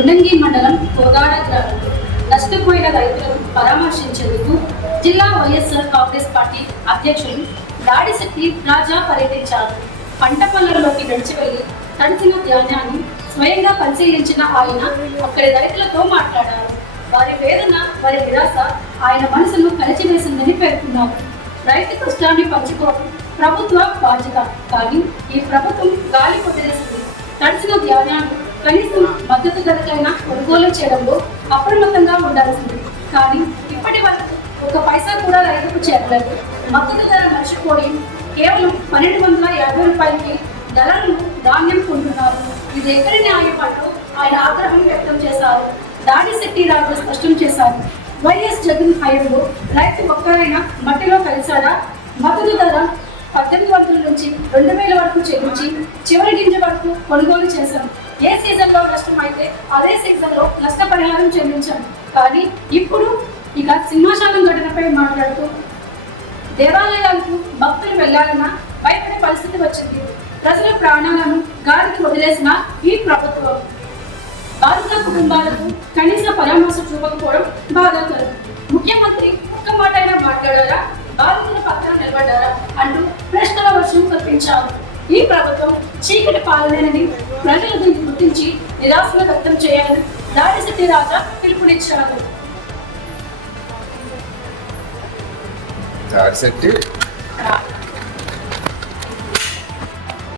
కొండంగి మండలం కోదాడ గ్రామంలో నష్టపోయిన రైతులను పరామర్శించేందుకు జిల్లా వైఎస్ఆర్ కాంగ్రెస్ పార్టీ అధ్యక్షులు దాడిశెట్టి రాజా పర్యటించారు. పంట పొలాల్లోకి నడిచి వెళ్లి తడిసిన ధాన్యాన్ని స్వయంగా పరిశీలించిన ఆయన అక్కడి రైతులతో మాట్లాడారు. వారి వేదన, వారి నిరాశ ఆయన మనసును కలిచివేసిందని పేర్కొన్నారు. రైతు కష్టాన్ని పంచుకోవడం ప్రభుత్వ బాధ్యత, కానీ ఈ ప్రభుత్వం గాలి కొట్టేసింది. తడిసిన ధాన్యాన్ని కనీసం మద్దతు ధరకైనా కొనుగోలు చేయడంలో అప్రమత్తంగా ఉండాల్సింది. కానీ ఇప్పటి వరకు ఒక పైసా కూడా రైతుకు చేరలేదు. మద్దతు ధర మర్చిపోయి కేవలం 1250 రూపాయలకి ధరలను ధాన్యం కొంటున్నారు. ఇది ఎక్కడి న్యాయం అంటూ ఆయన ఆగ్రహం వ్యక్తం చేశారు. దాడిశెట్టి రాజు స్పష్టం చేశారు. వైఎస్ జగన్ హయాంలో రైతు ఒక్కరైనా మట్టిలో కలిశారా? మద్దతు ధర 1800 నుంచి 2000 వరకు చెల్లించి చివరి గింజ వరకు కొనుగోలు చేశాం. ఏ సీజన్లో నష్టం అయితే అదే సీజన్లో నష్టపరిహారం చెల్లించాం. కానీ ఇప్పుడు ఇక సింహాచలం ఘటనపై మాట్లాడుతూ దేవాలయాలకు భక్తులు వెళ్లాలన్నా భయపడే పరిస్థితి వచ్చింది. ప్రజల ప్రాణాలను గాలికి వదిలేసిన ఈ ప్రభుత్వం బాధిత కుటుంబాలకు కనీస పరామర్శ చూపకపోవడం బాధాకరం. ముఖ్యమంత్రి ఒక్క మాట అయినా మాట్లాడారా? బాధితుల పక్కన నిలబడ్డారా అంటూ ప్రశ్నల వర్షం కల్పించారు. ఈ ప్రభుత్వం చీకటి పాలనేనని ప్రజలు దీన్ని గుర్తించి నిరాశను వ్యక్తం చేయాలని దాడిశెట్టి రాజా పిలుపునిచ్చారు. దాడిశెట్టి